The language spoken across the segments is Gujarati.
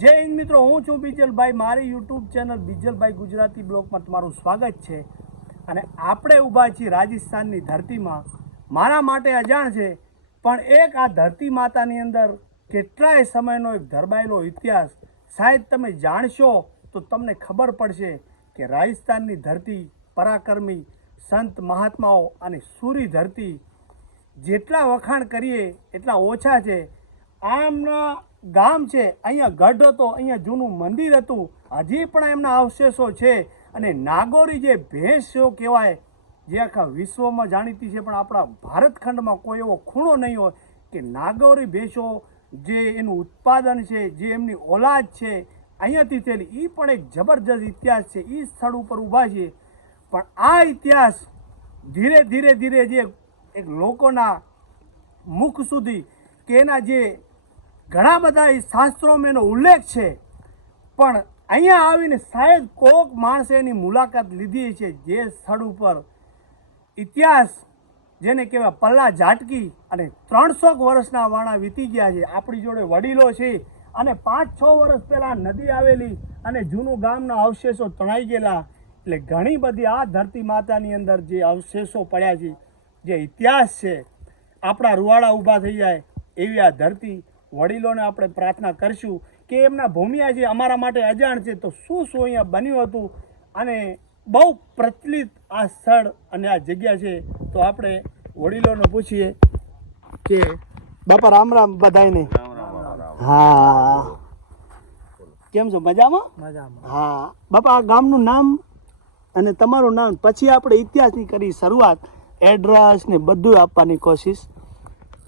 જય હિન્દ મિત્રો, હું છું બીજલભાઈ. મારી યુટ્યુબ ચેનલ બીજલભાઈ ગુજરાતી બ્લોગમાં તમારું સ્વાગત છે. અને આપણે ઊભા છીએ રાજસ્થાનની ધરતીમાં. મારા માટે અજાણ છે, પણ એક આ ધરતી માતાની અંદર કેટલાય સમયનો એક ધરબાયેલો ઇતિહાસ શાયદ તમે જાણશો તો તમને ખબર પડશે કે રાજસ્થાનની ધરતી પરાક્રમી સંત મહાત્માઓ અને સૂરી ધરતી જેટલા વખાણ કરીએ એટલા ઓછા છે. આમના ગામ છે, અહીંયા ગઢ હતો, અહીંયા જૂનું મંદિર હતું, હજી પણ એમના અવશેષો છે. અને નાગોરી જે ભેંસો કહેવાય, જે આખા વિશ્વમાં જાણીતી છે, પણ આપણા ભારતખંડમાં કોઈ એવો ખૂણો નહીં હોય કે નાગોરી ભેંસો જે એનું ઉત્પાદન છે, જે એમની ઓલાદ છે, અહીંયાથી થયેલી. એ પણ એક જબરજસ્ત ઇતિહાસ છે. એ સ્થળ ઉપર ઊભા છીએ, પણ આ ઇતિહાસ ધીરે ધીરે ધીરે જે એક લોકોના મુખ સુધી કે એના જે ઘણા બધા શાસ્ત્રોમાં એનો ઉલ્લેખ છે, પણ અહીંયા આવીને શાયદ કોક માણસે એની મુલાકાત લીધી છે. જે સ્થળ ઉપર ઇતિહાસ જેને કહેવાય પલ્લા ઝાટકી અને 300 વર્ષના વાણા વીતી ગયા છે. આપણી જોડે વડીલો છે અને 5-6 વર્ષ પહેલાં નદી આવેલી અને જૂનું ગામના અવશેષો તણાઈ ગયેલા. એટલે ઘણી બધી આ ધરતી માતાની અંદર જે અવશેષો પડ્યા છે, જે ઇતિહાસ છે, આપણા રૂવાડા ઊભા થઈ જાય એવી આ ધરતી. વડીલોને આપણે પ્રાર્થના કરીશું કે એમના ભૂમિયા જે અમારા માટે અજાણ છે, તો શું શું અહીંયા બન્યું હતું. અને બહુ પ્રચલિત આ સ્થળ અને આ જગ્યા છે. તો આપણે વડીલોને પૂછીએ કે બાપા રામ રામ બધાયને. હા, કેમ છો? મજામાં? મજામાં. હા બાપા, આ ગામનું નામ અને તમારું નામ, પછી આપણે ઇતિહાસની કરી શરૂઆત. એડ્રેસ ને બધું આપવાની કોશિશ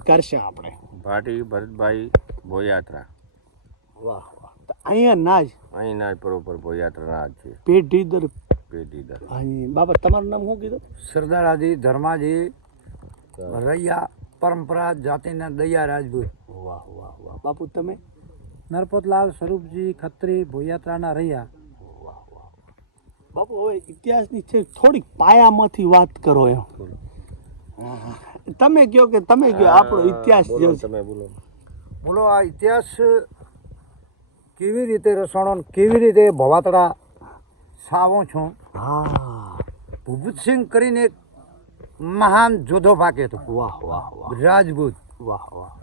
કરશે આપણે. ભાટી ભરતભાઈ ભોયાત્રા. વાહ વાહ. તો અહીંયા ના જ અહીં ના બરોબર ભોયાત્રા જ છે. પેઢી દર પેઢી દર. હા બાપા, તમારું નામ શું કીધું? સરદારાજી ધર્માજી રૈયા પરંપરા જાતિના દયા રાજપૂત. વાહ વાહ વાહ. બાપુ તમે? નરપતલાલ સ્વરૂપજી ખત્રી ભોયાત્રાના રૈયા. વાહ વાહ. બાપુ હવે ઇતિહાસની છે થોડીક પાયામાંથી વાત કરો એમ. તમે કહો કે તમે કહો આપણો ઇતિહાસ બોલો, તમે બોલો. બોલો, આ ઇતિહાસ કેવી રીતે રસોણો કેવી રીતે ભવાતડા સાવો છું. હા, ભૂપતસિંહ કરીને એક મહાન જોધો ભાગે હતો. વાહ વાહ વાહ. રાજપૂત. વાહ વાહ.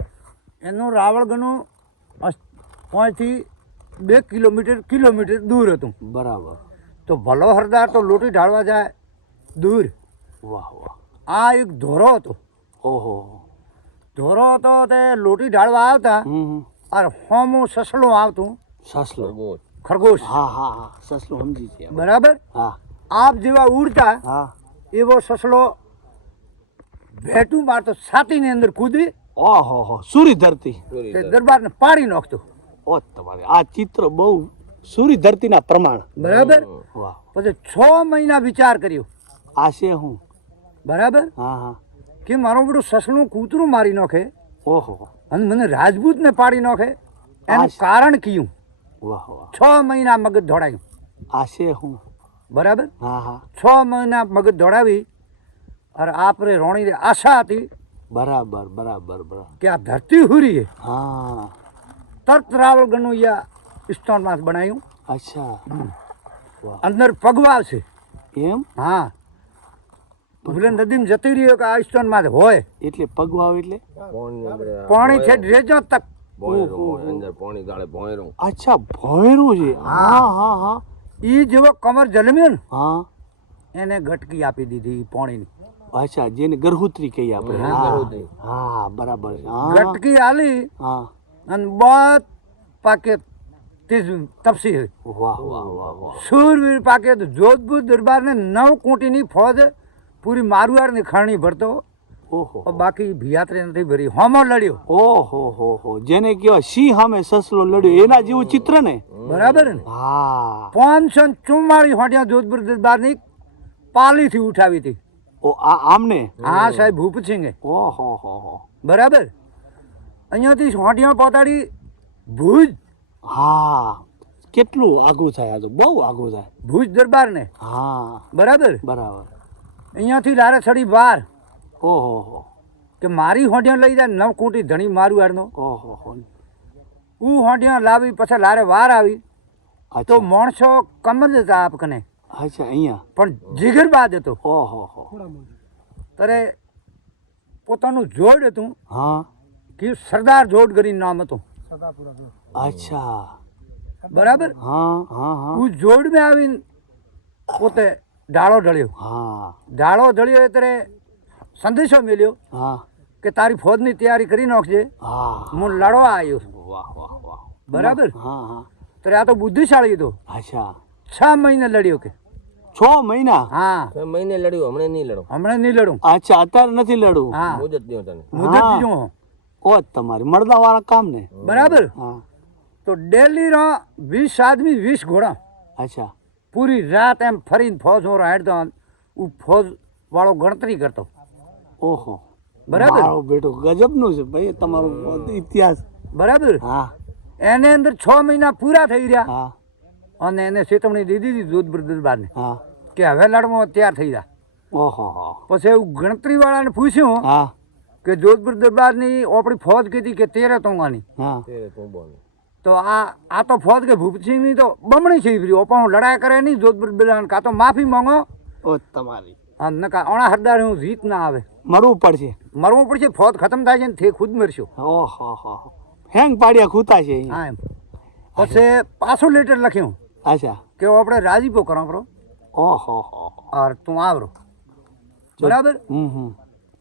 એનું રાવળગનું અહીંથી 2 કિલોમીટર દૂર હતું. બરાબર. તો ભલો હરદાર તો લોટી ઢાળવા જાય દૂર. વાહ વાહ. આ એક ધોરો હતો. ઓહો. ધોરો હતો તે લોટી ઢાળવા આવતા અને હોમું સસલું આવતું. સસલો. ખરગોશ. હા હા હા, સસલો સમજી છે. બરાબર. હા આપ જેવા ઉડતા હા. એવો સસલો ભેટું મારતો, છાતીની અંદર કૂદી ઓહો હો. સૂરી ધરતી. તે દરબારને પાડી નાખતો. ઓ તમારે આ ચિત્ર બહુ સૂરી ધરતીના પ્રમાણ. બરાબર. વાહ. પછી 6 મહિના વિચાર કર્યો. આ છે હું. બરાબર. હા હા. કે મારું બધું સસલું કૂતરું મારી નાખે ઓહો. અને મને રાજપૂતને પાડી નાખે, એનું આ કારણ કયું? વાહ વાહ. 6 મહિના મગજ દોડાયું. આ છે હું. બરાબર. હા હા. 6 મહિના મગજ દોડાવી અને આપણે રોણીને આશા હતી બરાબર બરાબર બરાબર. કે આ ધરતી હુરી છે. હા. તરત રાવળગઢનું સ્ટોન માસ બનાવ્યું. અચ્છા. વાહ. અંદર પગવાવ છે. એમ? હા, ભૂલે નદીમાં જતી રહ્યો કે આ સ્ટોન માં હોય એટલે પગવાવ એટલે પાણી છે રેજો તક. અંદર પાણી ગાળે ભોંયરું. અચ્છા, ભોંયરું છે. હા હા હા. ઈ જેવો કમર જલમ્યો ને હા. એને ગટકી આપી દીધી પાણીની. અચ્છા, જેને ગરહુત્રી કહીએ આપણે. હા, હા ગરહુત્રી. હા બરાબર. હા ગટકી આલી હા. અને બધ પાકે તપસી. વાહ વાહ વાહ વાહ. શૂરવીર પાકે તો જોધપુર દરબારને 9 કોટીની ફોજ પૂરી મારવાડની ખાણી ભરતો. ઓહો. બાકી ભિયાત્રે નથી ભરી. હોમો લડ્યો. ઓહો હો હો. જેને કહેવાય સિંહ સામે સસલો લડ્યો, એના જેવું ચિત્ર ને. બરાબર ને. હા. 544 હોટિયા જોધપુર દરબારની પાલીથી ઉઠાવી હતી. ઓ આ આમને. હા સાહેબ, ભૂપતસિંહે. ઓહો હો હો. બરાબર. અહીંયાથી હોટિયા પહોંચાડી ભુજ. હા. કેટલું આગું થાય? આ તો બહુ આગું થાય. ભુજ દરબારને. હા બરાબર. બરાબર. અહીંયાથી લારે છડી બાર ઓહો હો. કે મારી હોટિયા લઈ જાય 9 કોટી ધણી મારવાડનો. ઓહો હો. હું હોંડિયા લાવી પછી લારે વાર આવી તો અચ્છા માણસો કમર જ હતા આપ કને અચ્છા અહીંયા પણ જીગરબાજ હતો ઓહો હો ત્યારે પોતાનું જોડ હતું હા કે સરદાર જોડ કરીને નામ હતું અચ્છા બરાબર હા હા હા હું જોડ મેં આવીને પોતે ડાળો ઢળ્યો હા ડાળો ઢળ્યો ત્યારે સંદેશો મેલ્યો હા કે તારી ફોજની તૈયારી કરી નાખજે હા હું લડવા આવ્યો છું. વાહ વાહ વાહ બરાબર હા હા ત્યારે આ તો બુદ્ધિશાળી હતો અચ્છા 6 મહિને લડ્યો કે 6 મહિના હા 6 મહિને લડ્યું હમણાં નહીં લડો હમણાં નહીં લડું અચ્છા અત્યારે નથી લડવું હા મુદત દો તને મુદત હા. દીધું હું. ઓ તમારી મળદા વાળા કામ ને બરાબર હા તો ડેલી રો 20 આદમી 20 ઘોડા અચ્છા પૂરી રાત એમ ફરીને ફોજ હું હેડતો હું ફોજ વાળો ગણતરી કરતો ઓહો બરાબર. મારો બેટો ગજબનો છે ભાઈ તમારો ઇતિહાસ બરાબર હા એને અંદર 6 મહિના પૂરા થઈ રહ્યા હા અને એને ચેતવણી દીધી હતી જોધપુર દરબારને હા કે હવે લડવા તૈયાર થઈ જા ઓહો હો પછી એવું ગણતરી વાળાને પૂછ્યું હા કે જોધપુર દરબારની આપણી ફોજ કીધી કે 13 તોંગાની હા તેરે તું બોલ તો આ તો ફોજ કે ભૂપતસિંહની તો બમણી છે ઈ પણ લડાઈ કરે નહીં જોધપુર દરબાર કાં તો માફી માંગો ઓ તમારી આમ નકા ઓણા હરદાર હું જીત ના આવે મરવું પડશે મરવું પડશે ફોજ ખતમ થાય છે ને તે ખુદ મરશો ઓહો હો હેંગ પાડ્યા ખૂતા છે અહીંયા. હા એમ પછી પાછું લેટર લખ્યું અચ્છા કે આપણે રાજીપો કરો બ્રો ઓહો હો और तुम आवरो બરાબર હમ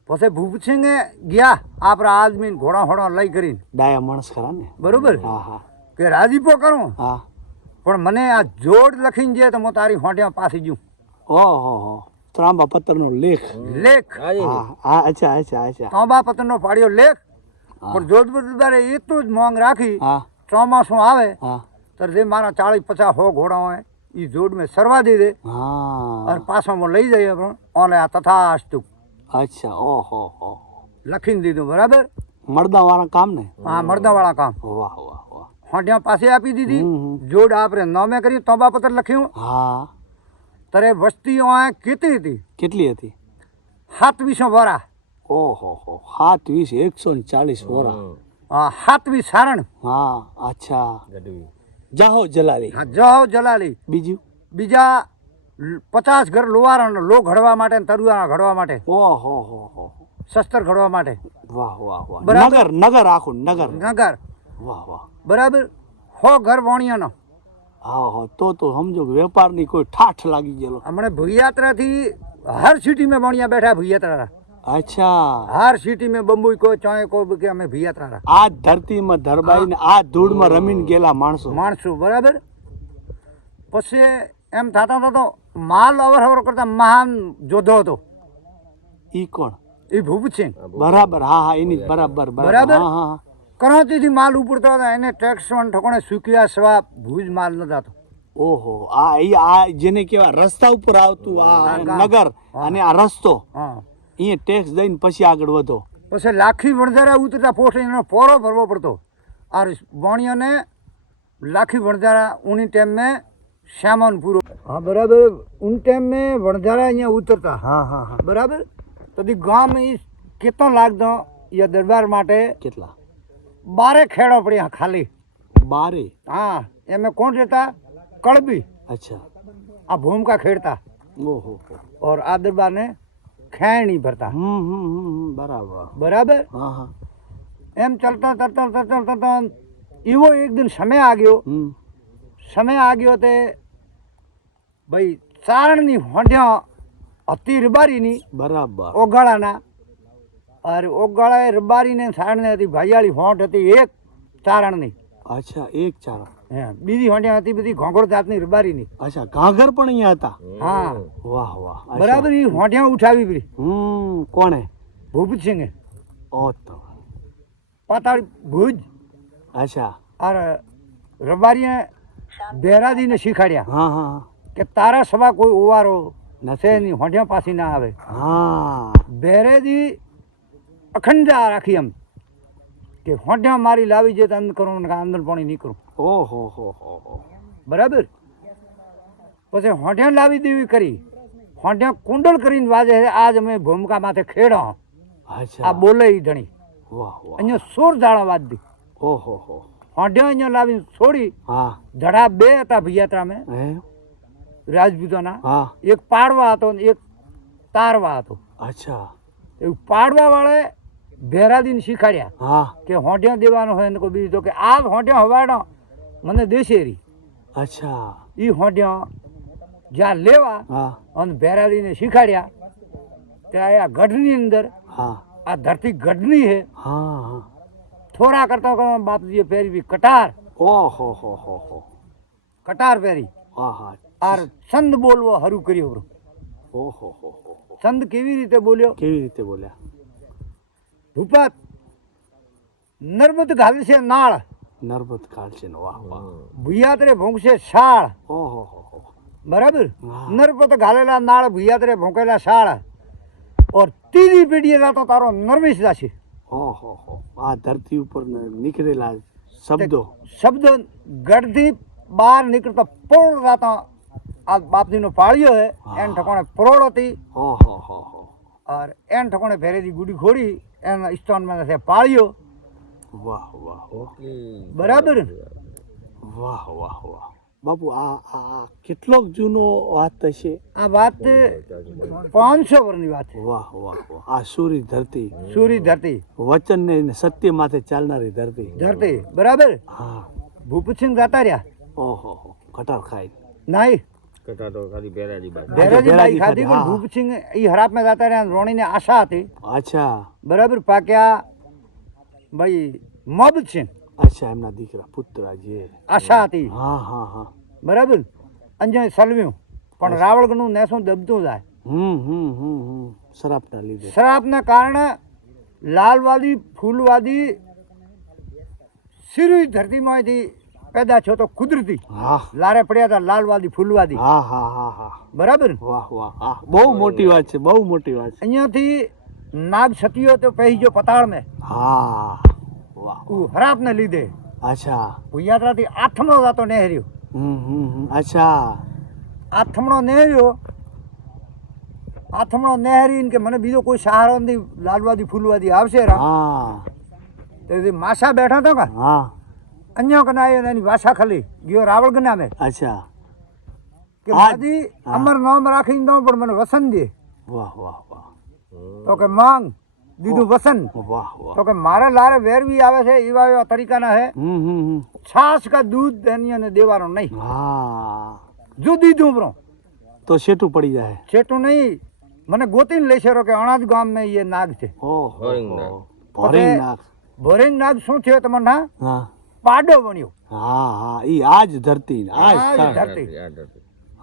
પછી ભૂપતસિંહે ગયા આપણા આદમી ઘોડા ઘોડા લઈ કરીને ડાયા માણસ ખરા ને બરોબર હા હા કે રાજીપો કરું હા પણ મને આ જોડ લખીને જે તો હું તારી હોંટિયા પાછી જઉં ઓહો હો ત્રાંબા પત્રનો લેખ લેખ હાજી હા હા અચ્છા અચ્છા અચ્છા તાંબા પત્રનો પાડ્યો લેખ હા. પણ જોધપુર દરબારે એટલું જ માંગ રાખી હા ચોમાસું આવે હા તો જે મારા 40-50 ઘોડા હોય એ જોડ મેં સરવા દઈ દે હા અને પાછામાં લઈ જઈએ પણ ઓલે આ તથાસ્તુ અચ્છા ઓહો હો લખીને દીધું બરાબર મળદા વાળા કામ ને આ મરદાવાળા કામ વાહ વાહ વાહ હોંટિયા પાસે આપી દીધી હમ. જોડ આપણે નામે કરી તોબા પત્ર લખ્યું હા ત્યારે વસ્તી અહીંયા કેટલી હતી કેટલી હતી 700 વરા ઓહો હો 7 20 140 વરા 7 સારણ હા અચ્છા ગઢવી જાહો જલાલી જહો જલાલી બીજું બીજા 50 ઘર લોહારણ લો ઘડવા માટે ને તરુઆ ઘડવા માટે ઓહો હો હો શસ્ત્ર ઘડવા માટે વાહ વાહ વાહ બરાબર. નગર નગર આખું નગર નગર વાહ વાહ બરાબર 100 ઘર વણિયાનો હા હા તો સમજો કે વેપારની કોઈ ઠાઠ લાગી ગયેલો હમણાં ભૂયાત્રાથી હર સિટી में વણિયા બેઠા ભૂયાત્રા અચ્છા हर सिटी में बम्बई को चाहे को કે અમે ભૂયાત્રા આ ધરતીમાં ધરબાઈને આ ધૂળમાં રમીને ગયેલા માણસો માણસો બરાબર પછી એમ થતા થતો માલ અવર કરતા મહાન જોધો હતો ઈ કોણ એ ભૂપતસિંહ બરાબર હા હા એની જ બરાબર બરાબર. હા હા કરાંચીથી માલ ઉપડતો હતો એને ટેક્સ ઠકોણે સૂક્યા સવા ભુજ માલ ન જતો ઓહો આ જેને કેવા રસ્તા ઉપર આવતું આ ગામ. નગર અને આ રસ્તો હા અહીંયા ટેક્સ દઈને પછી આગળ વધો પછી લાખી વણઝારા ઉતરતા પોસ્ટ એનો પોરો ભરવો પડતો और वाणियों ने लाखी वणजारा उन्हीं टाइम में श्यामन पूरो हाँ बराबर उन टाइम में वणजारा यहाँ उतरता હા હા હા बराबर तो दी गांव में इस कितना लाग दो ये दरबार माटे કેટલા 12 खेड़ा पड़े खाली 12 हाँ एम कौन रहता कड़बी અચ્છા आ भूम का खेड़ता ઓહો और आ दरबार ने खैणी भरता બરાબર बराबर હા હા एम चलता चलता चलता चलता एवो एक दिन समय आ गयो समय आ गयो ते भाई चारणनी होंड्या अति रबारीनी બરાબર ओगाळाना और ओगाळाए रबारीने सारणे હતી ભાયાળી હોંઠ હતી એક ચારણની અચ્છા એક ચારણ હે બીજી હોંડિયા હતી બધી ઘોંઘોળ જાતની રબારીની અચ્છા ઘાઘર પણ અહીંયા હતા હા વાહ વાહ અચ્છા. બરાબર એ હોંડિયા ઉઠાવી પડી કોણે ભૂપતસિંહે ઓ તો પાતાળી ભુજ અચ્છા और રબારીએ બેરાદીને શીખાડ્યા હા હા કે તારા સભા કોઈ ઓવારો નથી. નસેની હોંડિયા પાછી ના આવે હા બેરેદી અખંડા રાખી એમ કે હોંડિયા મારી લાવી જે તો અંદર કરું ને અંદર પાણી નહીં કરું ઓહો હો બરાબર પછી હોંડિયા લાવી દેવી કરી હોંડિયા કુંડળ કરીને વાજે છે આજ અમે ભૂમિકા માથે ખેડો અચ્છા આ બોલે ઈ ધણી વાહ વાહ અહીંયા સોર જાળા વાજ દી ઓહો હો હોંઢ્યો અહીંયા લાવીને છોડી હા ધડા બે હતા ભૈયાત્રામે હે રાજપૂતોના હા એક પાડવા હતો ને એક તારવા હતો અચ્છા એવું પાડવા વાળે ભેરાદીને શીખાડ્યા હા કે હોંઢ્યો દેવાનો હોય ને કોઈ બીજું તો કે આ હોંઢ્યો હવાડો મને દેશેરી અચ્છા એ હોંઢ્યો જ્યાં લેવા હા અને ભેરાદીને શીખાડ્યા ત્યાં આ ગઢની અંદર હા આ ધરતી ગઢની છે હા હા થોડા કરતા કરતા બાપજીએ પહેરી કટાર ઓહો હો કટાર પહેરી હા હા આર છંદ બોલવો હરું કર્યો બરો ઓહો હો છંદ કેવી રીતે બોલ્યો કેવી રીતે બોલ્યા ભૂપત નર્મદ ઘાલ છે નાળ નર્મદ કાળ છે ને વાહ વાહ ભૂયાત્રે ભૂંકશે શાળ ઓહો હો બરાબર હા. નર્મદ ઘાલેલા નાળ ભૂયાત્રે ભૂંકેલા શાળ ઓર ત્રીજી પેઢીએ જાતો તારો નર્મિસ જાશે ઓહો હો આ ધરતી ઉપર નીકળેલા શબ્દો શબ્દ ગઢથી બહાર નીકળતો પોળ જાતા આ બાપજીનો પાળ્યો હે એન ઠકોણે પરોળ હતી ઓહો હો और एन ठकोने फेरेदी गुडी खोड़ी एन स्टोन में से पाळियो વાહ વાહ વાહ बराबर વાહ વાહ વાહ બાપુ આ કેટલોક જૂનો વાત હશે आ बात 500 वर्षની વાત છે વાહ વાહ વાહ આ સૂરી ધરતી सूरी धरती વચન ને સત્ય માથે ચાલનારી ધરતી धरती बराबर હા भूपत सिंह जाता रहा ઓહો હો કટાર ખાઈ नहीं કટા તો ખાલી બેરાજી બાજુ बेराजी बेराजी बाई खाती खाती, पण हाँ। भूपत सिंह ई हराप में जाता रहा रोणी ने आशा थी અચ્છા बराबर पाक्या भाई मोहब्बत सिंह અચ્છા એમના દીકરા પુત્રાજી આશા હતી હા હા હા બરાબર અંજય સલવ્યું પણ રાવળગનું નેસું દબતું જાય શરાબના લીધે શરાબના કારણે લાલવાદી ફૂલવાદી સિરી ધરતીમાંથી પેદા છો તો કુદરતી હા લારે પડ્યા હતા લાલવાદી ફૂલવાદી હા હા હા હા બરાબર વાહ વાહ હા બહુ મોટી વાત છે બહુ મોટી વાત છે અહીંયાથી નાગ સતીયો તો પહેરી ગયો પતાળ મેં હા વાહ હરાપ ને લીધે અચ્છા ભૂયાત્રાથી આઠમણો જાતો નહેર્યો અચ્છા આઠમણો નહેર્યો આથમણો નહેરીને કે મને બીજો કોઈ સહારો નથી લાલવાદી ફૂલવાદી આવશે રા હા તો એ માસા બેઠા તો કા હા અન્ય કનાય એની ભાષા ખાલી ગયો રાવળ ગનામે અચ્છા કે આ- માજી હા. અમર નામ રાખીને દઉં પણ મને વસન દે વાહ વાહ વાહ તો કે માંગ દીધું વસન વાહ વાહ તો કે મારે લારે વેરવી આવે છે એવા એવા તરીકાના હે છાશ કા દૂધ એની અને દેવાનો નહીં હા જો દીધું બ્રો તો શેઠું પડી જાય છેટું નહીં મને ગોતીને લઈ શેરો કે અણાજ ગામ મેં એ નાગ છે ઓહો ભોરિંગ નાગ. ભોરિંગ નાગ ભોરિંગ નાગ શું થયો તમને ના હા પાડો વણ્યો હા હા ઈ આજ ધરતી આજ આજ સ્થળ. ધરતી. આ ધરતી.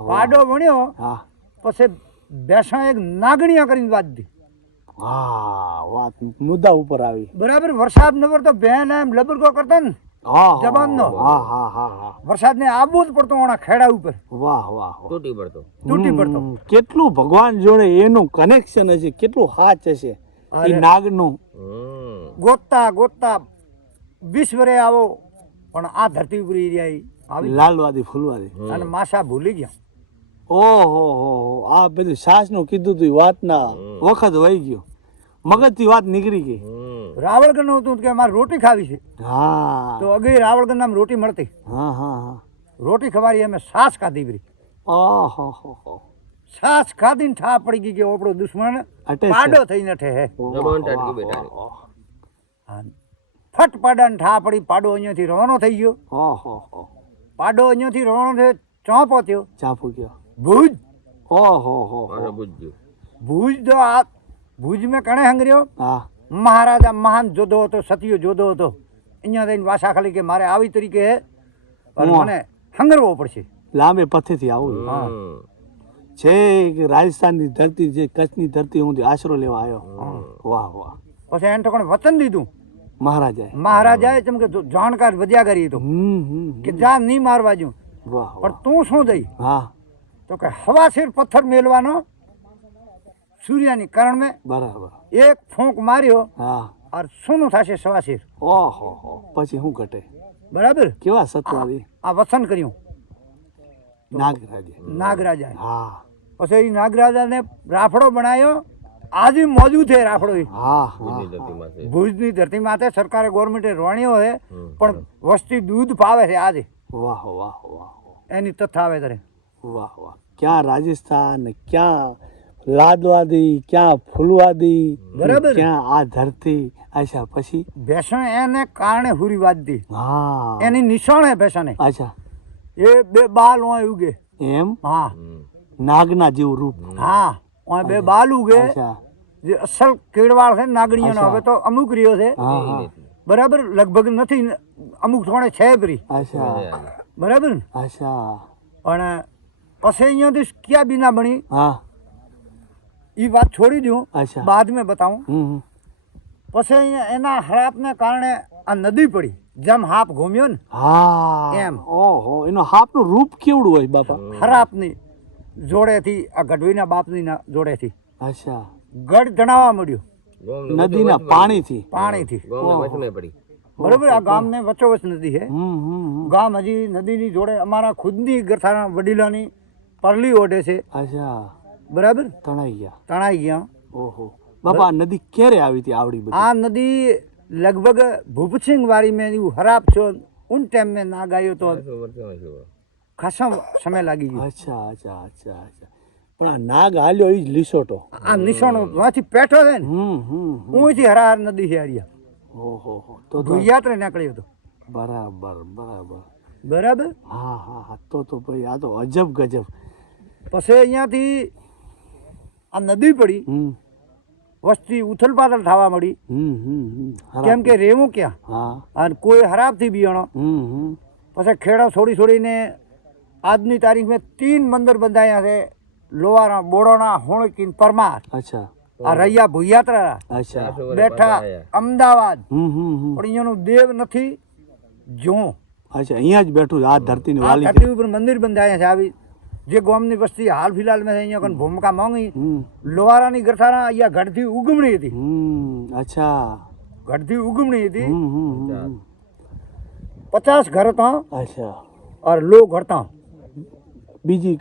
પાડો વણ્યો હા પછી બેસા એક નાગણીયા કરીને વાત દી હા વાત મુદ્દા ઉપર આવી બરાબર વરસાદ નવર તો બેન એમ લબરકો કરતા ને હા જબાનનો. હા હા હા હા વરસાદ ને આવવું જ પડતું ઓણા ખેડા ઉપર વાહ વાહ વાહ. તૂટી પડતો તૂટી પડતો કેટલું ભગવાન જોડે એનું કનેક્શન હશે કેટલું હાચ હશે અરે. ઈ નાગનું ગોતતા ગોતતા 20 વરે આવો પણ આ ધરતી ઉપર ઈ રહ્યા ઈ આવી લાલવાદી ફૂલવાદી અને માસા ભૂલી ગયા ઓહો હો આ બધું સાસનું કીધું તું વાતના વખત વહી ગયો મગજથી વાત નીકળી ગઈ રાવળગઢ નું હતું કે મારે રોટી ખાવી છે હા તો અગી રાવળગઢ નામ રોટી મળતી હા હા હા રોટી ખવારી અમે છાશ ખાધી બરી ઓહો હો છાશ ખાધીને ઠા પડી ગઈ કે આપણો દુશ્મન અટે છે. પાડો થઈને ઠે હે જબાન ટટકી બેઠાની. હા. ફટ પાડાને ઠા પડી પાડો અહીંયાથી રવાનો થઈ ગયો ઓહો હો પાડો અહીંયાથી રવાનો થયો ચો પહોંચ્યો ચાપુ ગયો ભુજ ઓહો હો પાછો બુજ્યું. ભુજ તો આ ભુજ મેં કણે હંગર્યો હા મહારાજા મહાન જોધો હતો સતીયો જોધો હતો અહીંયા થઈને વાસા ખાલી કે મારે આવી તરીકે હે પણ વાહ. મને હંગરવો પડશે લાંબે પથેથી આવું હા. છે કે રાજસ્થાનની ધરતી જે કચ્છની ધરતી હું આશરો લેવા આવ્યો વાહ વાહ પછી એને તો વચન દીધું મહારાજાએ મહારાજાએ જેમ કે જાણકાર વધ્યા કરી તો કે જા નહીં મારવા જો વાહ પણ વાહ તું શું દઈ હા તો કે હવાશીર પથ્થર મેલવાનો સૂર્યની કરણ મેં બરાબર એક ફૂંક માર્યો હા और સોનું થશે સવાશીર ઓહો હો પછી શું ઘટે બરાબર કેવા સત્વાદી આ વચન કર્યું નાગરાજે નાગરાજાએ હા પછી એ નાગરાજાને રાફડો બનાવ્યો આજે મોજું છે રાફડો ઈ. હા ભુજની હા ધરતીમાં છે. ભુજની ધરતી માથે સરકારે ગવર્મેન્ટે રોણ્યો છે હમ. પણ વસ્તી દૂધ પાવે છે આજે વાહ વાહ વાહ એની તથ્થા આવે ત્યારે વાહ વાહ ક્યાં રાજસ્થાન ને ક્યાં લાદવાદી ક્યાં ફૂલવાદી બરાબર. ક્યાં આ ધરતી અચ્છા પછી ભેસણ એને કારણે હુરી વાજતી હા એની નિશાન હે ભેસણે અચ્છા એ બે બાલ હોય ઉગે એમ હા હમ. નાગના જેવું રૂપ હા ઓય બે બાલ ઉગે અચ્છા જે અસલ કેળવાળ છે ને નાગણીઓનો અચ્છા. હવે તો અમુક રહ્યો છે હા હા બરાબર લગભગ નથી અમુક થોડે છે ફરી અચ્છા બરાબર ને અચ્છા પણ પછી અહીંયાથી ક્યાં બીના બની હા એ વાત છોડી દઉં અચ્છા બાદ મેં બતાવું હમ પછી અહીંયા એના હરાપને કારણે આ નદી પડી જેમ હાપ ઘૂમ્યો ને હા એમ. ઓહો એનો હાપનું રૂપ કેવડું હોય બાપા હરાપની જોડેથી આ ગઢવીના બાપની જોડેથી અચ્છા ગઢ જણાવવા મળ્યો ગોમની નદીના વચ્ચે પાણીથી પાણીથી ગોમની વચમે પડી. બરોબર આ ગામને વચ્ચોવચ નદી છે હમ ગામ હજી નદીની જોડે અમારા ખુદની ગરથાના વડીલોની પરલી ઓઢે છે અચ્છા બરાબર તણાઈ ગયા તણાઈ ગયા ઓહો બાપા આ નદી ક્યારે આવી હતી આવડી બધી આ નદી લગભગ ભૂપસિંહ વારી में यूं हराप छो उन टाइम में ना गायो तो 500 વર્ષમાં છે. खासा समय लागी गयो અચ્છા અચ્છા અચ્છા અચ્છા પણ આ નાગ હાલ્યો એ જ લીસોટો આ નિશાણો વાંથી પેઠો છે ને હમ ઊંચી હરાર નદી છે આરિયા ઓહો હો તો ભૂયાત્રે નીકળ્યો હતો બરાબર બરાબર બરાબર હા હા હા તો ભાઈ આ તો અજબ ગજબ પછી અહીંયાથી આ નદી પડી હમ વસ્તી ઉથલ પાથલ થવા મળી હરાપ. કેમ કે રેવું ક્યાં હા અને કોઈ હરાબથી બિયાણો હમ પછી ખેડા છોડીને આજની તારીખમાં 3 મંદિર બંધાયા છે લોહારા બોડોના હોણકીન પરમાર અચ્છા આ રૈયા ભૂયાત્રા અચ્છા 400 વર્ષ બેઠા પાછા આયા. અમદાવાદ હમ પણ અહીંયાનું દેવ નથી જો અચ્છા અહીંયા જ બેઠું છે, આ ધરતીની આ વાલી છે. ધરતી ઉપર મંદિર બંધાયા છે આવી જે ગામની વસ્તી હાલ ફિલહાલ મેં અહીંયા કોણ ભૂમિકા માંગી હમ લોહારાની ગરથાના અહીંયા ગઢથી ઉગમણી હતી અચ્છા ગઢથી ઉગમણી હતી હમ 50 ઘર હતા અચ્છા और लोग घर था બીજી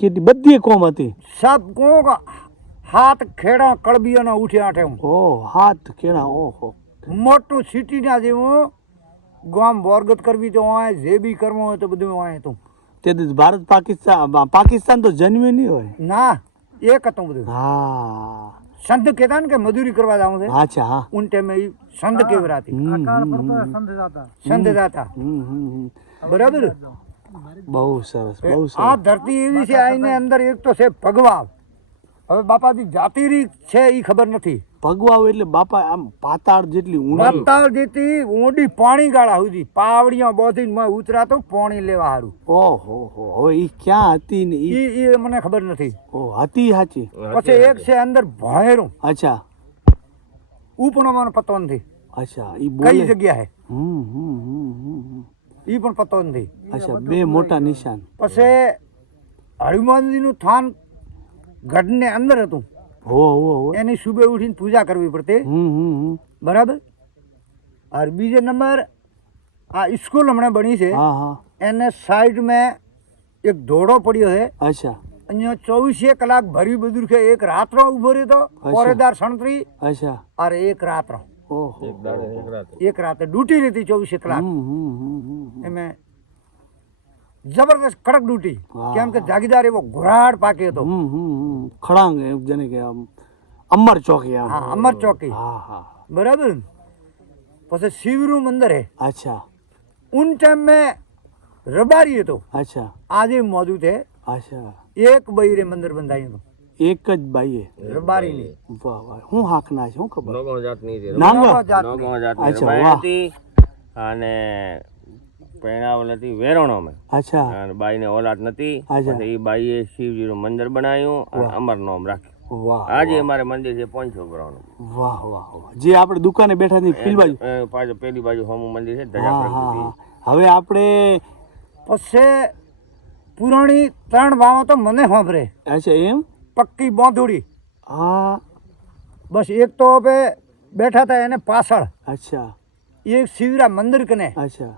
કેટલી બધી કોમ હતી सब को हाथ खेड़ा कड़बिया ना उठे आठे ઓ હાથ કેળા ઓહો મોટું સિટી ના જેવું ગામ બોરગત કરવી તો હોય જે બી કરવું હોય તો બધું હોય તું તે દી ભારત પાકિસ્તાન તો જન્મ્યું નહીં હોય ના એક હતું બધું હા સંત કહેતા ને કે મજૂરી કરવા જાવું છે અચ્છા હા ઉન ટાઈમે ઈ સંત કેવરાતી સંત દાતા બરાબર બહુ સરસ બહુ આ સરસ ધરતી એવી છે આઈને અંદર એક તો છે ભગવાન હવે બાપાજી જાતિરી છે એ ખબર નથી ભગવાવ એટલે બાપા આમ પાતાળ જેટલી ઊંડી પાતાળ જેથી ઊંડી પાણી ગાળા સુધી પાવડિયા બોધી માં ઉતરાતો પાણી લેવા હારું ઓહો હો હવે ઈ ક્યાં હતી ને ઈ ઈ મને ખબર નથી ઓ હતી સાચી પછી એક છે અંદર ભણેરું અચ્છા ઉપનો મને પતો નથી અચ્છા ઈ કઈ બોલે જગ્યા હે હમ. ઈ પણ પતો નથી અચ્છા બે મોટા નિશાન પછી હનુમાનજીનું થાન ગઢને અંદર હતું હો હો હો એની સુબે ઉઠીને પૂજા કરવી પડતી બરાબર और બીજો નંબર આ સ્કૂલ હમણાં બની છે હા હા એને સાઈડ મેં એક ધોડો પડ્યો છે અચ્છા અહીંયા 24 કલાક ભરી બધું છે એક રાતનો ઉભો રહ્યો તો કોરેદાર સણત્રી અચ્છા और એક રાતનો ઓહો એક દાડે એક રાતે. એક રાતે ડ્યુટી રહેતી 24 કલાક એમાં જબરદસ્ત કડક ડ્યુટી વાહ. કેમ કે જાગીદાર એવો ઘોરાડ પાકે હતો ખડાંગ એમ જેને કે આમ અમર ચોકી આમ હા અમર ચોકી હા હા બરાબર ને? પછી શિવરું મંદિર હે અચ્છા ઉન ટાઈમ में રબારી હતો અચ્છા આજે મોજूद है અચ્છા એક બૈરે મંદિર બંધાયું હતું એક જ બાઈએ રબારીની વાહ વાહ હું હાકના છે હું ખબર નોગણ જાતની હતી. નાંગા જાતની. નોગણ જાતની અચ્છા, રબાઈ વાહ. હતી અને પરણાવેલ હતી વેરોણોમાં. અચ્છા અને બાઈને ઓલાદ નથી અચ્છા. પછી એ બાઈએ શિવજીનું મંદિર બનાવ્યું અને અમર નામ રાખ્યું. વાહ આજે અમારે મંદિર છે 500 ગ્રાઉન્ડ. વાહ વાહ વાહ જે આપણે દુકાને બેઠા હતી પેલી બાજુ પાછળ પેલી બાજુ હોમું મંદિર છે ધજા હા હા પ્રગતિ. હા હવે આપણે પછી પુરાણી 3 વાવો તો મને સાંભળે અચ્છા એમ પક્કી બોંધુડી હા બસ એક તો હવે બેઠા હતા એને પાછળ અચ્છા એક શિવરા મંદિર કને અચ્છા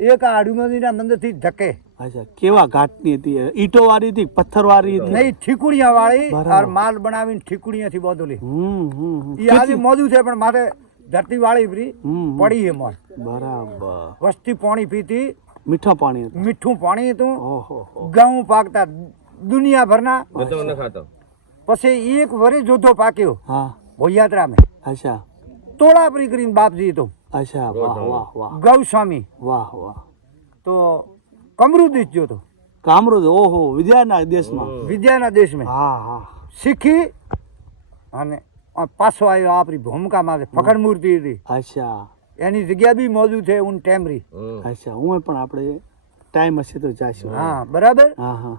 એક આ હનુમાનજીના મંદિરથી ધકે અચ્છા કેવા ઘાટની હતી ઈટો વાળી હતી પથ્થર વાળી હતી નહીં ઠીકુડિયા વાળી બરાબર. আর માલ બનાવીને ઠીકુડિયાથી બોધોલી હમ એ આજે મોજું છે પણ માથે ધરતી વાળી ફરી હમ. પડી છે મોજ બરાબર વસ્તી પાણી પીતી મીઠા પાણી હતું મીઠું પાણી હતું ઓહો ઘઉં પાકતા દુનિયાભરના બધો ન ખાતો પછી એક વરે જોધો પાક્યો હા ભોયાત્રામાં અચ્છા તોળાપરી કરીને બાપજી તો અચ્છા વાહ વાહ વાહ ગૌસ્વામી વાહ વાહ તો કમરુદીશ જોતો કામરોજ ઓહો વિદ્યાના દેશમાં વિદ્યાના દેશમાં હા હા શીખી અને પાછો આવ્યો આપણી ભૂમિકામાં ફકડ મૂર્તિ હતી અચ્છા એની જગ્યા બી મોજુદ છે ઊન ટેમરી અચ્છા હું પણ આપણે ટાઈમ હશે તો જાશું હા બરાબર હા હા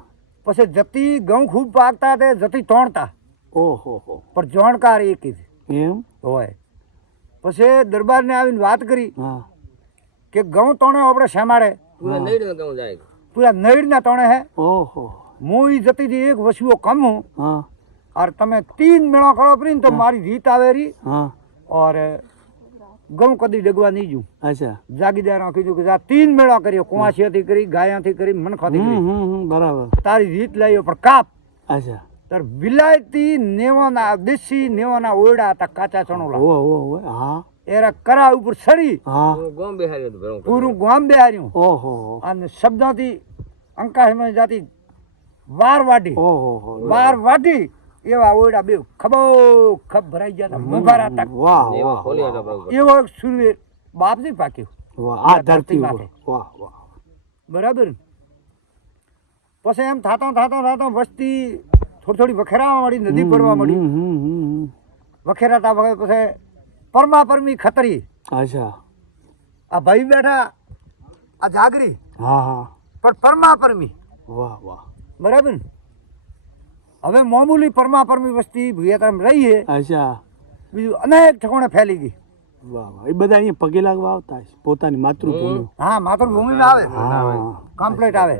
પછી જતી ઘઉં ખૂબ પાકતા તે જતી તોણતા ઓહો હો પણ જોણકાર એક જ એમ હોય પછી દરબારને આવીને વાત કરી હા કે ઘઉં તોણે આપણે શેમાડે પૂરા નહીં ને કહું જાય પૂરા નૈડના તોણે હે ઓહો હું ઈ જતી હતી એક વસ્તુઓ કમ હું હા और તમે 3 મેળો કરો પ્રીન તો મારી રીત આવે રી હા और ઘઉં કદી ડગવા નહીં જુ અચ્છા જાગીદારો કીધું કે આ 3 મેળો કર્યો કુવાસીથી કરી ગાયાથી કરી મનખાથી કરી બરાબર તારી રીત લાવ્યો પણ કાપ અચ્છા તાર વિલાયતી નેવાના દેશી નેવાના ઓરડા હતા કાચા ચણોલા ઓ હા એરા કરા ઉપર સડી હા હું ગોમ બેહાર્યો હતો ભેળું પૂરું ગામ બેહાર્યું ઓહો અને શબ્દોથી અંકાશમાં જાતી વાર વાટી ઓહો વાર વાટી એવા ઓરડા બે ખબો ખબ ભરાઈ ગયા હતા મુભારા તક વાહ એવા વાહ ખોલ્યા હતા પ્રભુ એવો એક સુરવીર બાપજી પાક્યો વાહ આ ધરતી માથે. વાહ વાહ બરાબર પછી એમ થાતો વસ્તી થોડી વખેરાવા મળી નદી પડવા મળી વખેરાતા વખત પછી પરમાપરમી ખતરી અચ્છા આ ભાઈ બેઠા આ જાગરી હા હા પણ પરમાપરમી વાહ વાહ બરાબર ને? હવે મામૂલી પરમાપરમી વસ્તી ભૂયાતામ રહીએ અચ્છા બીજું અનેક ઠકોણે ફેલી ગઈ વાહ વાહ એ બધા અહીંયા પગે લાગવા આવતા હશે, પોતાની માતૃભૂમિ હા માતૃભૂમિમાં આવે હા કમ્પ્લીટ આવે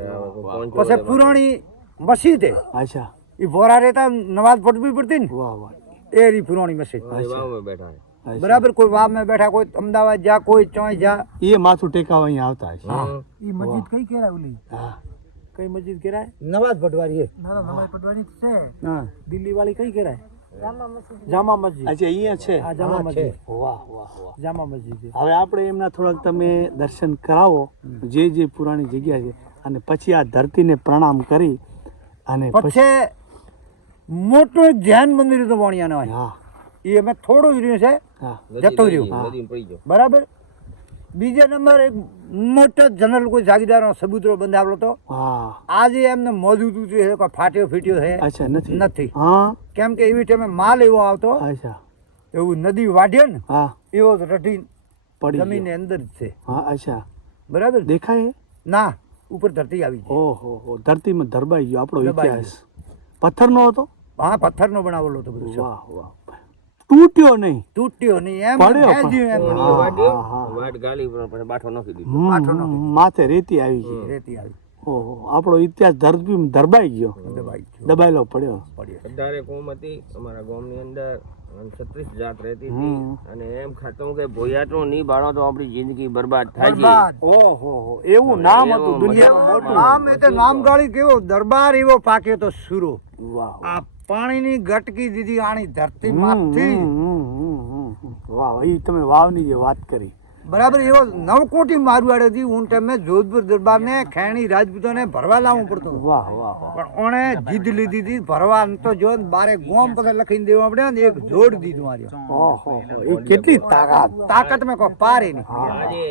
પછી પુરાણી મસ્જિદ છે અચ્છા એ ભોરા રહેતા નમાઝ પઢવી પડતી ને વાહ વાહ એ રી પુરાણી મસ્જિદ વાવમાં બેઠા અચ્છા. બરાબર કોઈ વાવમાં બેઠા કોઈ અમદાવાદ જા કોઈ ચોય જા એ માથું ટેકાવા અહીંયા આવતા હશે એ મસ્જિદ કઈ કેરાય ઓલી હા કઈ મસ્જિદ કેરાય નવાજ ભટવારી છે નવાજ ભટવારી છે હા દિલ્હી વાળી કઈ કેરાય જામા મસ્જિદ અચ્છા અહીંયા છે આ જામા મસ્જિદ વાહ વાહ વાહ જામા મસ્જિદ છે હવે આપણે એમના થોડાક તમે દર્શન કરાવો જે પુરાણી જગ્યા છે અને પછી આ ધરતીને પ્રણામ કરી અને પછી મોટું એક ધ્યાન મંદિર હતું વાણિયાનો હોય હા એ અમે થોડું જ રહ્યું છે હા જતું રહ્યું નદીમાં પડી ગયો બરાબર બીજા નંબર એક મોટો જનરલ કોઈ જાગીદારનો સબૂતરો બંધાવેલો હતો હા આજે એમને મોજુદ છે કોઈ ફાટ્યો ફીટ્યો છે અચ્છા નથી નથી હા કેમ કે એવી ટાઈમે માલ એવો આવતો અચ્છા એવું નદી વાઢે ને હા એવો જ રઢી પડી જમીનની ગયો. અંદર જ છે હા અચ્છા બરાબર દેખાય ના ઉપર ધરતી આવી છે ઓહો હો ધરતીમાં ધરબાઈ ગયો આપણો દબાઈ ઇતિહાસ પથ્થરનો હતો હા પથ્થરનો બનાવેલો હતો બધું વાહ વાહ તૂટ્યો નહીં તૂટ્યો નહીં એમ પડ્યો પણ. ખેંચ્યું એમ હા, હા, હા. વાટ ગાલી પર પછી બાઠો નાખી દીધો માથે રેતી આવી ગઈ રેતી આવી ઓહો આપણો ઇતિહાસ ધરતી ધરબાઈ ગયો દબાઈ ગયો દબાયેલો પડ્યો પડ્યો વધારે કોમ હતી અમારા ગામની અંદર 36 જાત રહેતી હતી અને એમ ખાતું કે ભોયાટો નહીં બાળો તો આપણી જિંદગી બરબાદ થાય છે બરબાદ. ઓહો હો એવું નામ હતું એવું દુનિયામાં મોટું નામ એ તો નામ ગાળી કેવો દરબાર એવો પાક્યો તો સુરો વાહ આ પાણીની ગટકી દીધી આણી ધરતી માંથી વાહ એ તમે વાવની જે વાત કરી બરાબર એવો નવકોટી મારવાડ હતી હું ટાઈમે જોધપુર દરબારને ખેણી રાજપૂતોને ભરવા લાવવું પડતું વાહ વાહ વાહ પણ ઓણે જીદ લીધી હતી ભરવા તો જો બારે ગોમ પછી લખીને દેવા પડે ને એક જોડ દીધું માર્યો ઓહો એ કેટલી તાકાત તાકાત મેં કોઈ પારે નહીં આજે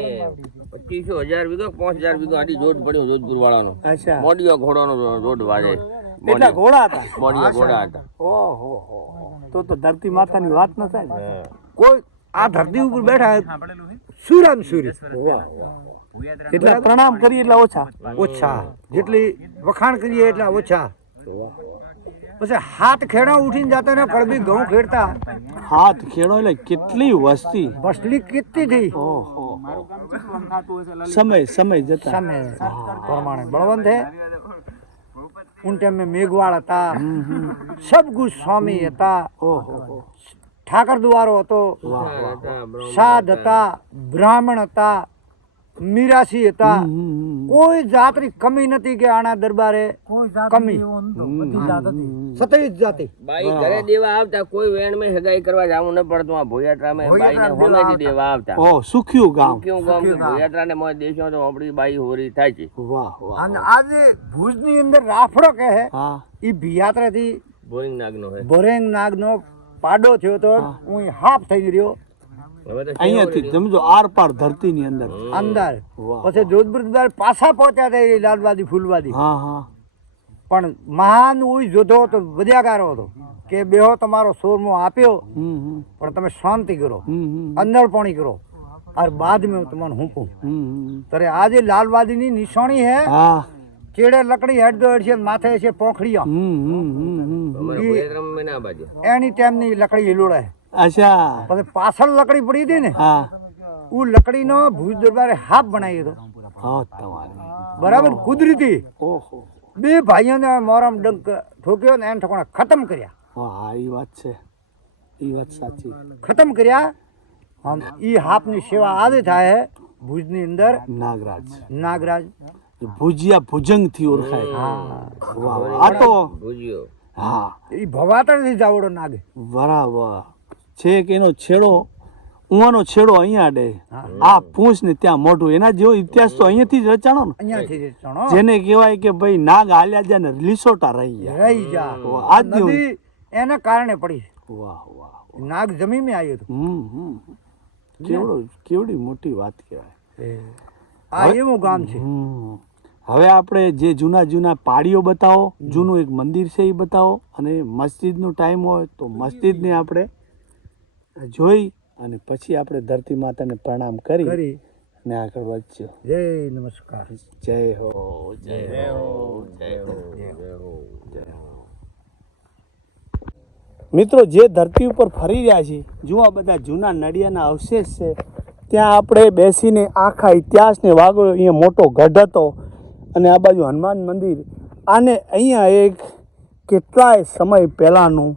25,000 વીઘા 5,000 વીઘા આડી જોડ પડ્યો જોધપુર વાળાનો અચ્છા મોડિયો ઘોડાનો જોડ વાજે કેટલા ઘોડા હતા મોડિયા ઘોડા હતા ઓહો હો તો ધરતી માતાની વાત ન થાય ને કોઈ આ ધરતી ઉપર બેઠા સુરામ સુરી એટલે પ્રણામ કરીએ એટલે ઓછા ઓછા જેટલી વખાણ કરીએ એટલા ઓછા પછી હાથ ખેડા ઉઠીને જતા ને કડબી ઘઉં ખેડતા હાથ ખેડો એટલે કેટલી વસ્તી બસલી કેટલી થઈ ઓહો સમય જતા સામે પ્રમાણે બળવંત હે ઉન ટાઈમ में મેઘવાળ હતા સબ કુછ સ્વામી હતા ઓહો ઠાકર દ્વારો હતો સાધ હતા બ્રાહ્મણ હતા મીરાસી હતા. હમ, હમ. કોઈ જાતની કમી નથી કે આના દરબારે કોઈ જાત કમી. એવો નહોતો. બધી જાત હતી. 27 જાતિ. બાઈ ઘરે દેવા આવતા, કોઈ વેણ માં હગાઈ કરવા જવું ન પડતું. આ ભોયાત્રામાં બાઈને હોમેથી દેવા આવતા. ઓ સુખ્યું ગામ. કેવું ગામ કે ભોયાત્રાને મોય દેશો તો આપણી બાઈ હોરી થાય છે. વાહ વાહ અને આજે ભુજની અંદર રાફડો કહે હા એ ભિયાત્રાથી બોરિંગ નાગનો હે. ભોરેંગ નાગનો પાડો થયો તો હું હાફ થઈ રહ્યો હવે તો અહીંયાથી સમજો આર પાર ધરતીની અંદર. અંદર. વાહ. પછી જોધપુર દરબાર પાછા પહોંચ્યા હતા એ લાલવાદી ફૂલવાદી. હા હા પણ મહાન ઉઈ જોધો તો વધ્યાકારો હતો કે બેહો તમારો સોરમો આપ્યો હમ હમ પણ તમે શાંતિ કરો, હમ હમ અંદરપણી કરો और बाद में तुम्हारे हुकूम. હમ. तरे आज लालवादी ની નિશાની है હા ચેડે લકડી હેડ દો છે માથે છે પોખડીયા હમ હમ હમ હમ. અમારા ભોયાત્રામાં ના બાજુ. એની ટાઈમની લકડી હિલોડે. અચ્છા પછી પાછળ લકડી પડી હતી ને હા उ લકડીનો ભુજ દરબારે હાફ બનાવી હતો હા તમારે બરાબર કુદરતી. ઓહો બે ભાઈઓને મોરમ ડંક ઠોક્યો ને એને ઠોકણા ખતમ કર્યા. હા એ વાત છે, એ વાત સાચી. ખતમ કર્યા. આમ ઈ હાફની સેવા આજે થાય ભુજની અંદર નાગરાજ નાગરાજ. ભુજિયા ભુજંગ થી ઓળખાય. વાહ વાહ. આ તો ભૂજ્યો. હા ઈ ભવાતણથી જાવડો નાગે. બરાબર છે કે એનો છેડો ઉવાનો છેડો અહીંયા ડે, આ પૂંછ ને ત્યાં મોઢું, એના જેવો ઇતિહાસ તો અહીંયાથી જ રચાણો ને. અહીંયાથી જ ચણો જેને કહેવાય કે ભાઈ નાગ હાલ્યા જાય ને લીસોટા રહી ગયા. રહી જા. આજ દી નદી એના કારણે પડી. વાહ વાહ. નાગ જમીનમાં આવ્યું હતું. કેવડી મોટી વાત કહેવાય. આ એવું ગામ છે. હવે આપણે જે જૂના જૂના પાડીઓ બતાવો, જૂનું એક મંદિર છે એ બતાવો, અને મસ્જિદનો ટાઈમ હોય તો મસ્જિદને આપણે જોઈ અને પછી આપણે ધરતી માતાને પ્રણામ કરી કરી અને આગળ વધજો. જય નમસ્કાર. જય હો જય હો. જય હો જય હો જય હો. મિત્રો જે ધરતી ઉપર ફરી રહ્યા છીએ, જો આ બધા જૂના નડિયાના અવશેષ છે, ત્યાં આપણે બેસીને આખા ઇતિહાસને વાગો. અહીંયા મોટો ગઢ હતો અને આ બાજુ હનુમાન મંદિર. આને અહીંયા એક કેટલાય સમય પહેલાંનું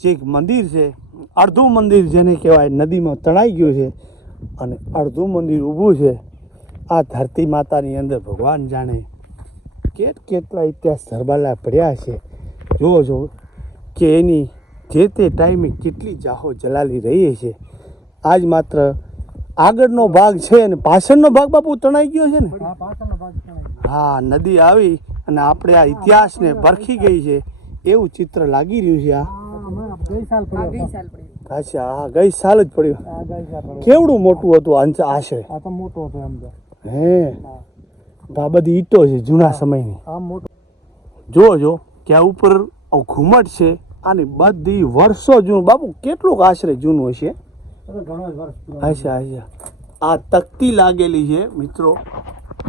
જે એક મંદિર છે, અડધું મંદિર જેને કહેવાય નદીમાં તણાઈ ગયું છે અને અડધું મંદિર ઊભું છે. આ ધરતી માતાની અંદર ભગવાન જાણે કેટલા ઇતિહાસ ધરબાલા પડ્યા છે. જુઓ જો કે એની જે તે ટાઈમે કેટલી જાહો જલાલી રહી છે. આજ માત્ર આગળનો ભાગ છે અને પાછળનો ભાગ બાપુ તણાઈ ગયો છે ને. હા નદી આવી અને આપણે આ ઇતિહાસને પરખી ગઈ છે એવું ચિત્ર લાગી રહ્યું છે. અચ્છા હા ગઈ સાલ જ પડ્યું. કેવડું મોટું હતું આશરે. હે આ બધી ઈંટો છે જૂના સમયની. જો કે આ ઉપર ઘુમટ છે આની બધી વર્ષો જૂનું. બાપુ કેટલુંક આશરે જૂનું હશે. અચ્છા અચ્છા. આ તકતી લાગેલી છે મિત્રો,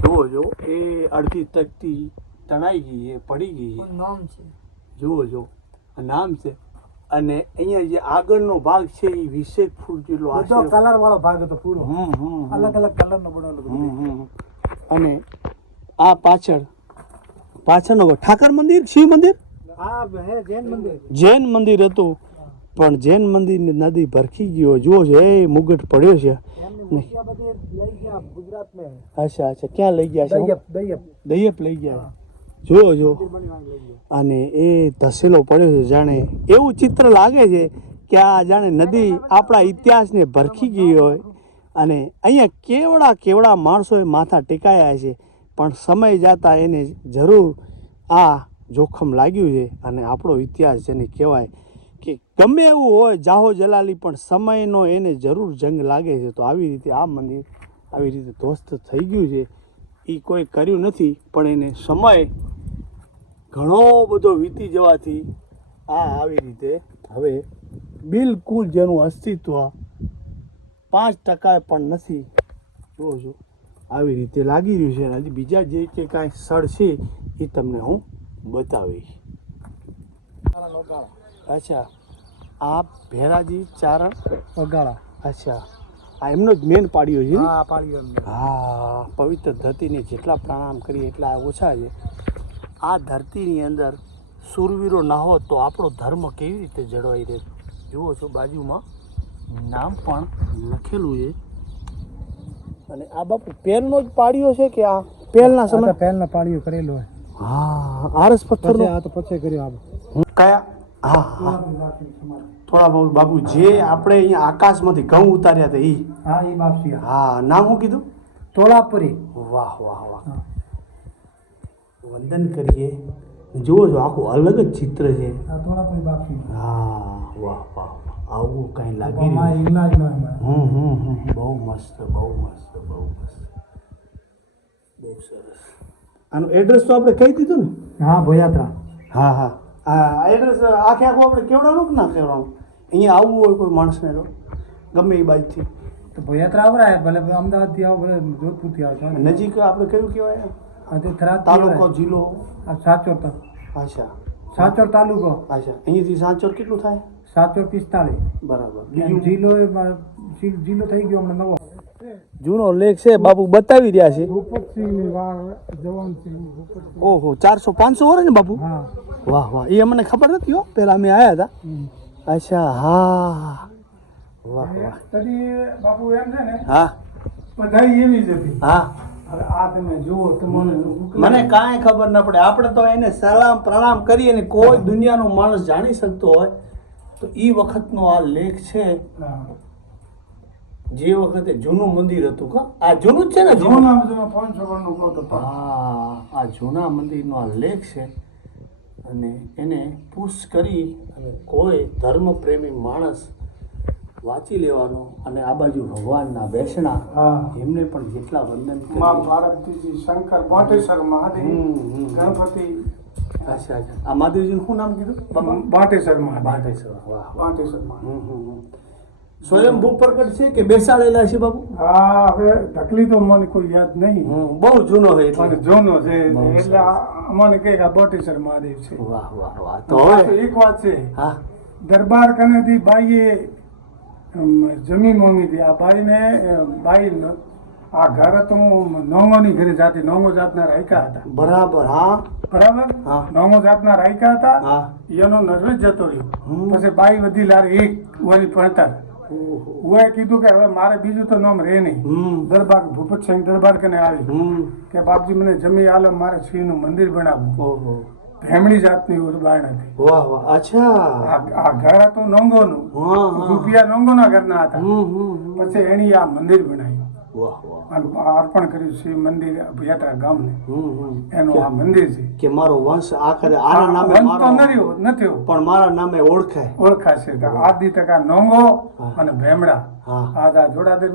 જુઓ એ અડધી તકતી તણાઈ ગઈ છે, પડી ગઈ છે. જુઓ આ નામ છે. અને અહીંયા જે આગળનો ભાગ છે એ 20 ફૂટ જેટલો આશરે કલર વાળો ભાગ હતો પૂરો. અલગ અલગ અલગ કલર નો બનેલો. અને આ પાછળનો ઠાકર મંદિર, શિવ મંદિર, આ હે જૈન મંદિર. જૈન મંદિર હતું. પણ જૈન મંદિરની નદી ભરખી ગયો. જુઓ છો એ મુગટ પડ્યો છે. લઈ ગયા ગુજરાત में. અચ્છા અચ્છા. ક્યાં લઈ ગયા છે? દૈયપ દૈયપ લઈ ગયા. જુઓ અને એ ધસેલો પડ્યો છે. જાણે એવું ચિત્ર લાગે છે કે આ જાણે નદી આપણા ઇતિહાસને ભરખી ગઈ હોય. અને અહીંયા કેવડા માણસોએ માથા ટેકાયા છે, પણ સમય જતાં એને જરૂર આ જોખમ લાગ્યું છે. અને આપણો ઇતિહાસ જેને કહેવાય કે ગમે એવું હોય જાહો જલાલી, પણ સમયનો એને જરૂર જંગ લાગે છે. તો આવી રીતે આ મંદિર આવી રીતે ધ્વસ્ત થઈ ગયું છે. એ કોઈ કર્યું નથી, પણ એને સમય ઘણો બધો વીતી જવાથી આ આવી રીતે હવે બિલકુલ જેનું અસ્તિત્વ 5% પણ નથી. જુઓ આવી રીતે લાગી રહ્યું છે. હજી બીજા જે કે કાંઈ સ્થળ છે એ તમને હું બતાવીશ. અચ્છા આ ભેરાજી ચારણ વગાડા. અચ્છા આ એમનો જ મેન પાડ્યો છે. હા પાડ્યો એમને. હા પવિત્ર ધરતીને જેટલા પ્રણામ કરીએ એટલા ઓછા છે. આ ધરતીની અંદર શૂરવીરો ના હોત તો આપણો ધર્મ કેવી રીતે જળવાઈ રહે. જુઓ છો બાજુમાં નામ પણ લખેલું છે. અને આ બાપુ પહેલનો જ પાડ્યો છે કે આ પહેલના સમય પહેલા પાળીઓ કરેલો હોય હા આરસ પથ્થરનો આ તો પછી કર્યો આપણે કયા હા હા થોડા બહુ બાપુ જે આપણે અહીંયા આકાશમાંથી ઘઉં ઉતાર્યા હતા ઈ હા એ બાપસી હા નામ શું કીધું તોલાપુરી વાહ વાહ વાહ વંદન કરીએ જુઓ છો આખું અલગ જ ચિત્ર છે આ તોલાપુરી બાપસી હા વાહ વાહ આવું કઈ લાગી રહ્યું ઇલાજ ન બહુ મસ્ત બહુ મસ્ત બહુ મસ્ત બહુ સરસ આનું એડ્રેસ તો આપણે કહી દીધું ને હા ભોયાત્રા હા હા હા એડ્રેસ આખે આખું આપણે કેવડાનું કે ના કેવડાનું અહીંયા આવવું હોય કોઈ માણસને તો ગમે એ બાજુથી તો ભોયાત્રા આવરાય ભલે અમદાવાદથી આવો ભલે જોધપુરથી આવશો નજીક આપણે કયું કહેવાય હા તે થરાદ તાલુકો જિલ્લો સાચોર અચ્છા સાચોર તાલુકો અચ્છા અહીંયાથી સાંચોર કેટલું થાય સાચોર 45 બરાબર જિલ્લો જિલ્લો થઈ ગયો હમણાં નવો જૂનો લેખ છે બાપુ બતાવી રહ્યા છે ભૂપતસિંહની જવાન ઓહો 400-500 વર્ષ ને બાપુ હા વાહ વાહ એ અમને ખબર નથી હો પહેલા અમે આવ્યા હતા અચ્છા હા વાહ વાહ તદી બાપુ એમ છે ને હા બધા એવી જ હતી હા હવે આ તમે જુઓ તો મને કાંઈ ખબર ન પડે આપણે તો એને સલામ પ્રણામ કરીએ ને કોઈ દુનિયાનો માણસ જાણી શકતો હોય તો એ વખતનો આ લેખ છે જે વખતે જૂનું મંદિર હતું કા આ જૂનું જ છે ને જૂના 500 વર્ષનું કહો તો હા આ જૂના મંદિરનો આ લેખ છે અને એને પુશ કરી અને કોઈ ધર્મ પ્રેમી માણસ વાંચી લેવાનો અને આ બાજુ ભગવાનના બેસણા હા એમને પણ જેટલા વંદન કરી માં ભારતજી શંકર બાટેશ્વર મહાદેવ ગણપતિ અચ્છા અચ્છા આ મહાદેવજીનું શું નામ કીધું બાપા બાટેશ્વર મહાદેવ બાટેશ્વર વાહ બાટેશ્વર મહાદેવ સ્વયંભૂ પ્રગટ છે કે બેસાડેલા છે બાપુ હા હવે ઢકલી તો મને કોઈ યાદ નહીં બહુ જૂનો છે મને એટલે જોનો છે બહુ એટલે અમને કહે કે આ બાટેશ્વર મહાદેવ છે વાહ વાહ વાહ તો પાછું હવે એક વાત છે હા દરબાર કનેથી બાઈએ જમીન માંગી હતી આ બાઈ આ ઘર હતું નોંગોની ઘરે જાતી નોંગો જાતના રાખ્યા હતા બરાબર હા બરાબર હા. નોંગો જાતના રાખ્યા હતા હા એનો નજર જતો રહ્યો હમ. પછી બાઈ વધી લારે એક વળી ભણતા ઓહો. હું કીધું કે હવે મારે બીજું તો નામ રહે નહીં દરબાર ભૂપતસિંહ દરબાર કને આવી કે બાપજી મને જમી આલો મારે શ્રીનું મંદિર બનાવવું ઓહો ભેમડી જાતની બાણ હતી વાહ વાહ અચ્છા આ ઘર હતું નોંગોનું હા હા રૂપિયા નોંગોના ઘરના હતા હમ. પછી એની આ મંદિર બનાવ્યું વાહ વાહ અને અર્પણ કર્યું શિવ મંદિર અભિયાત્રા ગામને હમ. એનું આ મંદિર છે કે મારો વંશ આખરે આના નામે વંશ તો મારો નથી પણ મારા નામે ઓળખાય ઓળખાશે તો આદિ ટકા નોંગો હા. અને ભેમડા હા આ જોડાદેર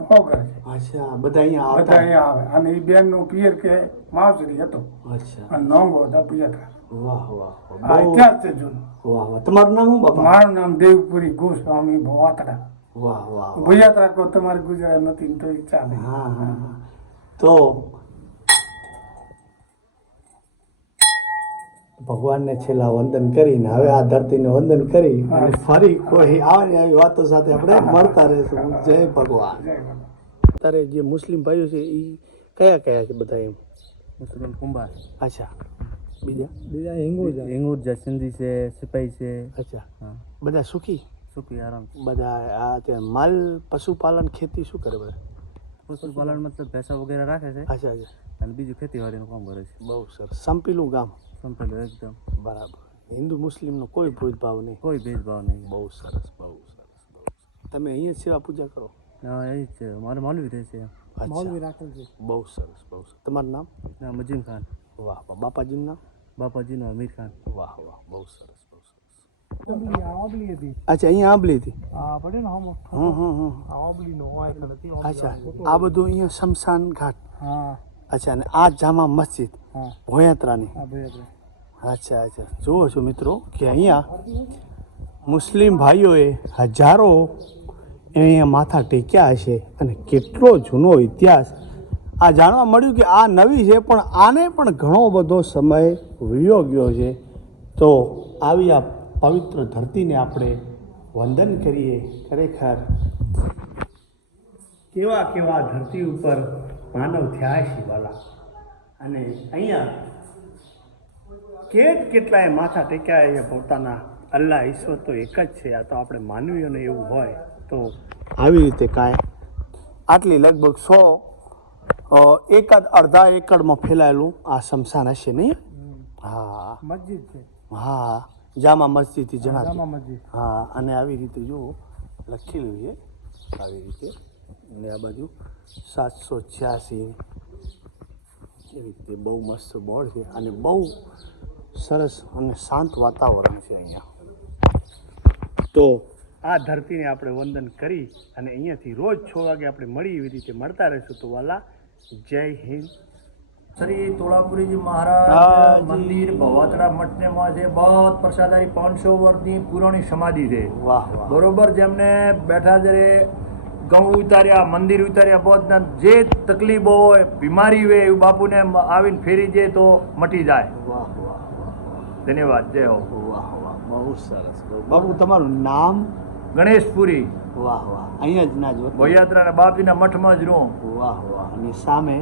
ભોગર છે અચ્છા બધા અહીંયા બધા આવતા અહીંયા આવે અને એ બેન નું પિયર કે માવસરી હતો અચ્છા અને નોંગો હતા અભિયાત્રા વાહ વાહ આ ઇતિહાસ છે જૂનો વાહ વાહ તમારું નામ શું બાપા મારું નામ દેવપુરી ગોસ્વામી ભવાતડા વાહ વાહ વાહ. ભૈયાત્રા કો તમારે ગુજરાત નથી તો ઈ ચાલે હા હા હા તો ભગવાનને છેલ્લા વંદન કરીને હવે આ ધરતીને વંદન કરી અને ફરી કોઈ આવી આવી વાતો સાથે આપણે મળતા રહીશું જય ભગવાન જય ભગવાન. તારે જે મુસ્લિમ ભાઈઓ છે એ કયા કયા છે બધા એમ મુસ્લિમ કુંભાર અચ્છા બીજા બીજા હિંગુર છે સિંધી છે સિપાહી છે અચ્છા હા બધા સુખી સુખી આરામ બધા આ ત્યાં માલ પશુપાલન ખેતી શું કરે બધા પશુપાલન મતલબ ભેંસા વગેરે રાખે છે અચ્છા અચ્છા અને બીજું ખેતીવાડીનું કામ કરે છે બહુ સરસ સંપીલું ગામ સંપેલું એકદમ બરાબર હિન્દુ મુસ્લિમનો કોઈ ભેદભાવ નહીં કોઈ ભેદભાવ નહીં બહુ સરસ બહુ સરસ બહુ સરસ તમે અહીંયા જ સેવા પૂજા કરો હા એ જ છે મારે મૌલવી રહે છે અચ્છા રાખેલ છે બહુ સરસ બહુ સરસ તમારું નામ ના મજીમ ખાન વાહ વાહ બાપાજીનું નામ બાપાજીનો અમીર ખાન વાહ વાહ બહુ સરસ બહુ સરસ આંબલી હતી અચ્છા અહીંયા આંબલી હતી આ પડે ને હમ હમ આંબલી નો હોય એટલે નથી અચ્છા આ બધું અહીંયા શમશાન ઘાટ હા અચ્છા અને આ જામા મસ્જિદ હા ભોયાત્રાની આ ભૈયાત્રા અચ્છા અચ્છા જુઓ છો મિત્રો કે અહીંયા મુસ્લિમ ભાઈઓએ હજારો અહીંયા માથા ટેક્યા હશે અને કેટલો જૂનો ઇતિહાસ આ જાણવા મળ્યું કે આ નવી છે પણ આને પણ ઘણો બધો સમય વીયો ગયો છે તો આવી આ પવિત્ર ધરતીને આપણે વંદન કરીએ ખરેખર કેવા કેવા ધરતી ઉપર માનવ થયા છે વાલા અને અહીંયા કેટલાય માથા ટેક્યા છે પોતાના અલ્લાહ ઈશ્વર તો એક જ છે આ તો આપણે માનવીઓને એવું હોય તો આવી રીતે કાંઈ આટલી લગભગ 100 એકાદ અડધા એકડમાં ફેલાયેલું આ સ્મશાન હશે નહીં? હા મસ્જિદ છે, હા, જામા મસ્જિદથી જણાતું. જામા મસ્જિદ. હા, અને આવી રીતે જુઓ લખેલું છે આવી રીતે, અને આ બાજુ 786 એવી રીતે બહુ મસ્ત બોર્ડ છે, અને બહુ સરસ અને શાંત વાતાવરણ છે અહીંયા. તો આ ધરતીને આપણે વંદન કરી અને અહીંયાથી રોજ 6 વાગે આપણે મળી એવી રીતે મળતા રહીશું. તો વાલા, જય હિન્દ. श्री तोड़ापुरी जी महाराज हाँ जी। मंदिर भवातरा मठ ने में છે बहुत પ્રસાદારી 500 વર્ષની પુરાણી સમાધિ છે. વાહ વાહ. બરોબર, જેમને બેઠા જરે ઘઉં ઉતાર્યા, મંદિર ઉતાર્યા, बहुत જે તકલીફો હોય, બીમારી હોય, એવું બાપુને આવીને ફેરી જાય તો મટી જાય. વાહ વાહ ધન્યવાદ, જય હો. વાહ વાહ, બહુ સરસ. બાપુ તમારું નામ? ગણેશપુરી વાહ વાહ. અહીંયા જ ના જો. ભોયાત્રાના બાપજીના મઠમાં જ રહું. વાહ વાહ. અને સામે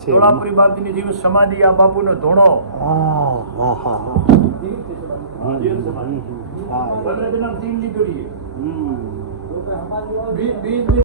છે તોડાપુરી બાપજીની જીવ સમાધિ, આ બાપુનો ધોણો. હા હા હા હા. હા, હા. સીમ લીધું. હમ. બીજ